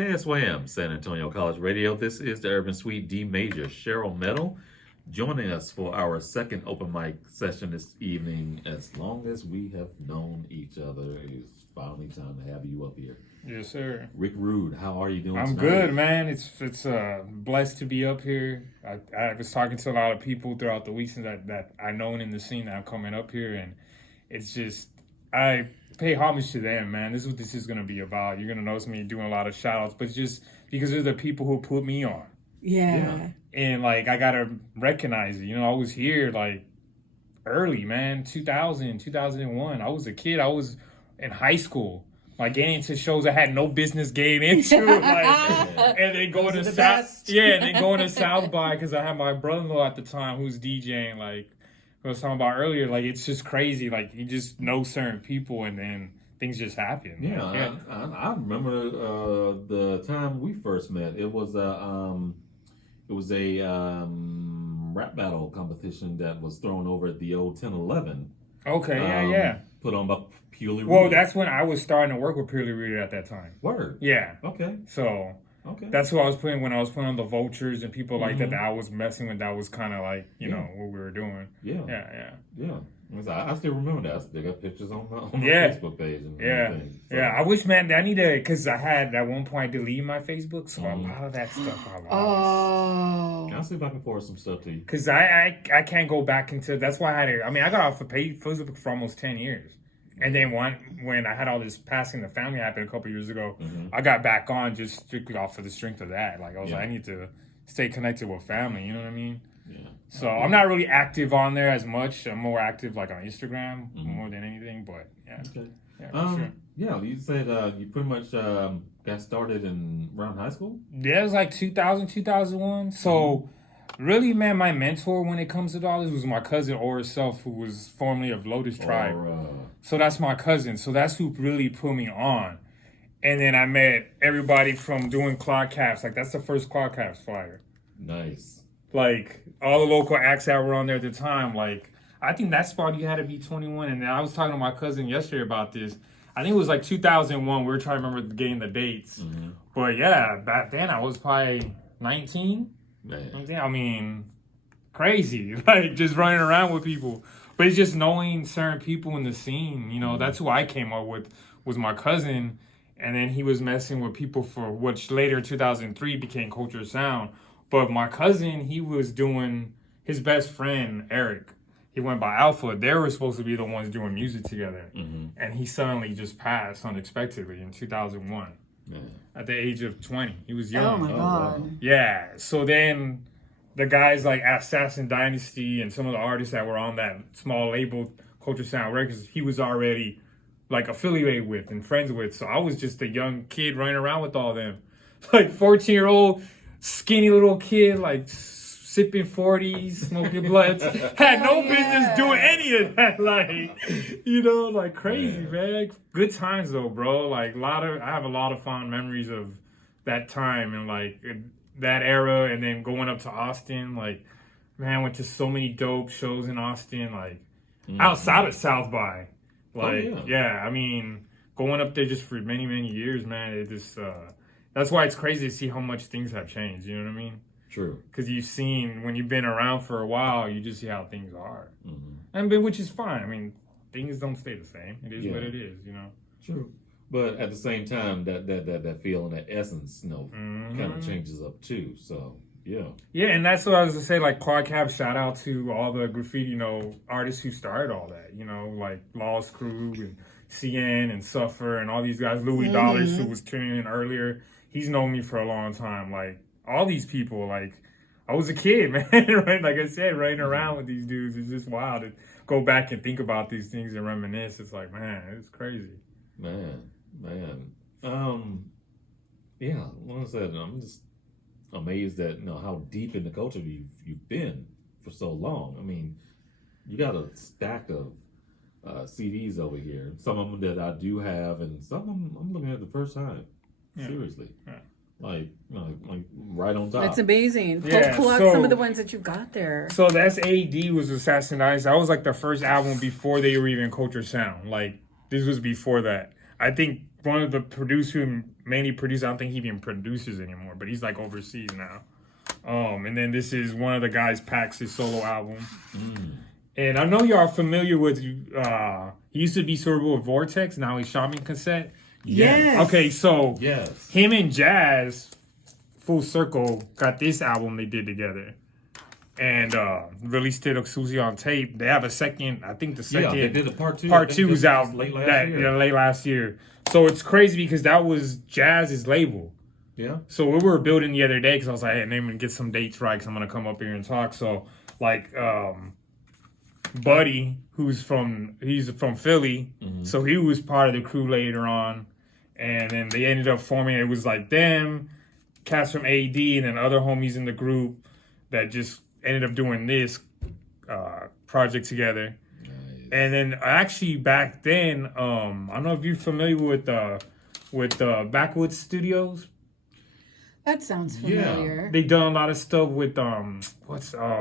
KSYM, San Antonio College Radio. This is the Urban Suite D Major, Cheryl Meadow, joining us for our second open mic session this evening. As long as we have known each other, it's finally time to have you up here. Yes, sir. Rick Rude, how are you doing I'm tonight? good, man. It's blessed to be up here. I was talking to a lot of people throughout the weeks that I known in the scene that I'm coming up here, and it's just, I pay homage to them, man. This is what this is going to be about. You're going to notice me doing a lot of shout-outs, but just because they're the people who put me on. Yeah. And, like, I got to recognize it. You know, I was here, like, early, man, 2000, 2001. I was a kid. I was in high school. Like, getting into shows I had no business getting into. Like, and then going to South, and then going to South by, because I had my brother-in-law at the time who's DJing, like, I was talking about earlier, like, it's just crazy. Like, you just know certain people, and then things just happen. Yeah, like, I remember the time we first met. It was a rap battle competition that was thrown over at the old 1011. Okay, yeah. Put on by Purely Rooted. Well, that's when I was starting to work with Purely Rooted at that time. Word. Yeah. Okay. So Okay. that's who I was putting when I was putting on the Vultures and people like that I was messing with. That was kind of like, you know, what we were doing. Yeah. I still remember that. I still got pictures on my Yeah. Facebook page. And Yeah. everything. So, Yeah. I wish, man, I need to, because I had, at one point, I deleted my Facebook, so a lot of that stuff I lost. Oh. I'll see if I can forward some stuff to you. Because I can't go back into, that's why I had it. I mean, I got off of Facebook for almost 10 years. And then when I had all this passing the family happen a couple years ago, I got back on just strictly off of the strength of that. Like, I was like, I need to stay connected with family, you know what I mean? Yeah. So I'm not really active on there as much. I'm more active like on Instagram more than anything, but yeah. Okay. Yeah, for sure. Yeah, you said you pretty much got started around high school? Yeah, it was like 2000, 2001. So really, man, my mentor when it comes to all this was my cousin or herself, who was formerly of Lotus Tribe. So that's my cousin. So that's who really put me on. And then I met everybody from doing Claw Caps. Like, that's the first Claw Caps flyer. Nice. Like, all the local acts that were on there at the time, like, I think that spot you had to be 21. And then I was talking to my cousin yesterday about this. I think it was like 2001. We were trying to remember getting the dates. But yeah, back then I was probably 19. Man. I mean, crazy. Like, just running around with people. But it's just knowing certain people in the scene. You know, that's who I came up with, was my cousin. And then he was messing with people for which later 2003 became Culture Sound. But my cousin, he was doing his best friend, Eric. He went by Alpha. They were supposed to be the ones doing music together. And he suddenly just passed unexpectedly in 2001 at the age of 20. He was young. Oh, my God. Wow. Yeah. So then the guys like Assassin Dynasty and some of the artists that were on that small label, Culture Sound Records, he was already like affiliated with and friends with. So I was just a young kid running around with all them. Like 14-year-old, skinny little kid, like sipping 40s, smoking blunts. Had no business doing any of that. Like, you know, like crazy, man. Good times though, bro. Like I have a lot of fond memories of that time and like that era, and then going up to Austin. Like, man, went to so many dope shows in Austin, like outside of South by. Like, I mean, going up there just for many, many years, man, it just, that's why it's crazy to see how much things have changed, you know what I mean? True. Because you've seen, when you've been around for a while, you just see how things are. Which is fine. I mean, things don't stay the same. It is what it is, you know? True. But at the same time, that feeling, that essence, you know, kind of changes up too. So, yeah. Yeah, and that's what I was to say, like, Claw Cap, shout out to all the graffiti, you know, artists who started all that, you know, like Lost Crew and CN and Suffer and all these guys. Louis Dollars, who was tuning in earlier, he's known me for a long time. Like, all these people, like, I was a kid, man, right? Like I said, running around with these dudes. It's just wild to go back and think about these things and reminisce. It's like, man, it's crazy. Man. Yeah, like I said, I'm just amazed at, you know, how deep in the culture you've been for so long. I mean, you got a stack of CDs over here. Some of them that I do have, and some of them I'm looking at the first time. Seriously. Like right on top. It's amazing. Pull out some of the ones that you've got there. So that's AD was Assassin Dynasty. That was like the first album before they were even Culture Sound. Like, this was before that. I think one of the producer, mainly producer. I don't think he even produces anymore, but he's like overseas now. And then this is one of the guys, Pax's solo album. And I know y'all are familiar with, he used to be Cerebral Vortex, now he's Shaman Cassette. Yes. Okay, so Yes. him and Jazz, full circle, got this album they did together. And released it exclusively on tape. They have a second, I think the second. Yeah, they did a part 2. Part 2 is out late last year. late last year. So it's crazy because that was Jazz's label. Yeah. So we were building the other day because I was like, hey, name and get some dates right because I'm going to come up here and talk. So, like, Buddy, he's from Philly. So he was part of the crew later on. And then they ended up forming, it was like them, cats from AD, and then other homies in the group that just ended up doing this project together. Nice. And then actually back then, I don't know if you're familiar with Backwoods Studios. That sounds familiar. They done a lot of stuff with oh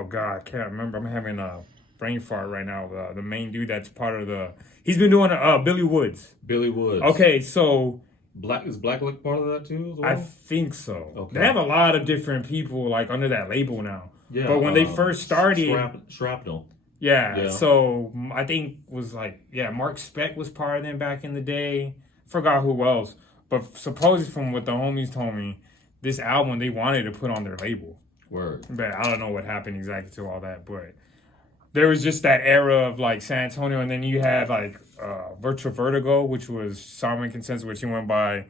god, I can't remember. I'm having a brain fart right now. The main dude that's part of he's been doing Billy Woods. Billy Woods. Okay, so is Blacklick part of that too as well? I think so. Okay. They have a lot of different people like under that label now. Yeah. But when they first started, Shrapnel. Yeah. So I think was like Mark Speck was part of them back in the day. Forgot who else, but supposedly from what the homies told me, this album they wanted to put on their label. Word. But I don't know what happened exactly to all that. But there was just that era of like San Antonio, and then you had like Virtual Vertigo, which was Simon Consensus, which he went by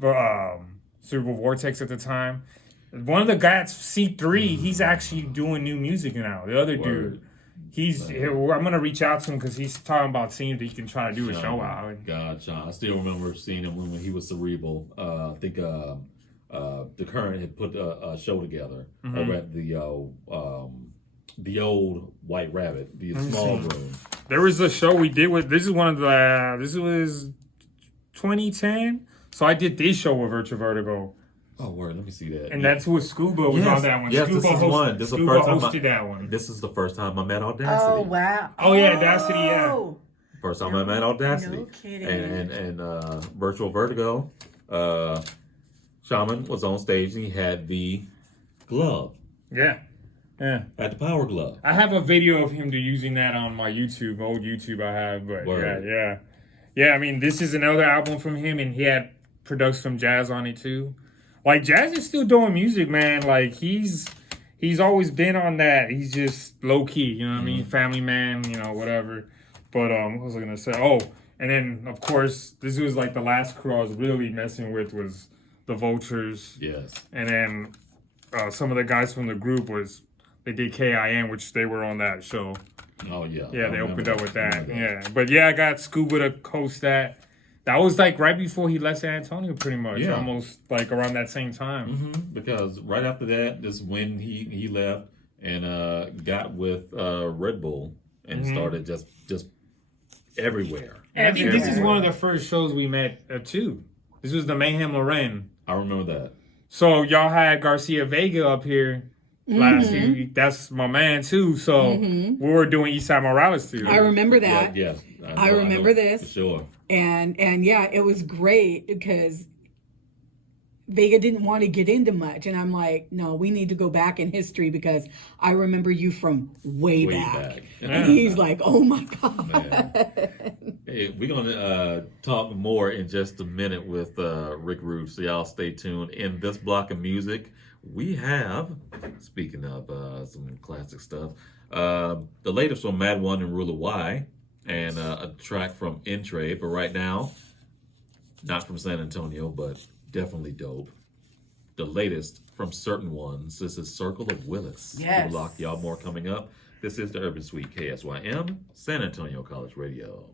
Cerebral Vortex at the time. One of the guys, C3, he's actually doing new music now. The other dude, I'm gonna reach out to him because he's talking about seeing if he can try to do a show out. Gotcha. I still remember seeing him when he was Cerebral. I think the Current had put a show together over at the old White Rabbit, the small room. There was a show we did with. This was 2010. So I did this show with Virtual Vertigo. Oh, word! Let me see that. And that's what Scuba was on that one. Yes, Scuba this is one. This is the first time hosted that one. This is the first time I met Audacity. Oh wow! Oh yeah, Audacity. Yeah. First time I met Audacity. No kidding. And Virtual Vertigo, Shaman was on stage and he had the glove. Yeah. Yeah. At the Power Glove. I have a video of him using that on my YouTube, old YouTube I have, but yeah. I mean, this is another album from him, and he had production from Jazz on it too. Like Jazz is still doing music, man. Like he's always been on that. He's just low key, you know what I mean? Family man, you know, whatever. But what was I gonna say? Oh, and then of course this was like the last crew I was really messing with was the Vultures. Yes. And then some of the guys from the group they did KIN, which they were on that show. Oh yeah. Yeah, they opened up with that. Yeah. But yeah, I got Scuba to host that. That was like right before he left San Antonio, pretty much. Yeah. Almost like around that same time. Because right after that, this is when he left and got with Red Bull and started just everywhere. And I think this is one of the first shows we met too. This was the Mayhem Loren. I remember that. So y'all had Garcia Vega up here last year. That's my man too. So we were doing Eastside Morales too. I remember that. Yes. I remember this. For sure. And yeah, it was great because Vega didn't want to get into much. And I'm like, no, we need to go back in history because I remember you from way back. And he's like, oh my God. Man. Hey, we're going to talk more in just a minute with Rick Rude, so y'all stay tuned. In this block of music, we have, speaking of some classic stuff, the latest from Mad One and Ruler Y, and a track from In Trade. But right now, not from San Antonio, but definitely dope. The latest from Certain Ones. This is Circle of Willis. Yes. Good luck, y'all. More coming up. This is the Urban Suite, KSYM, San Antonio College Radio.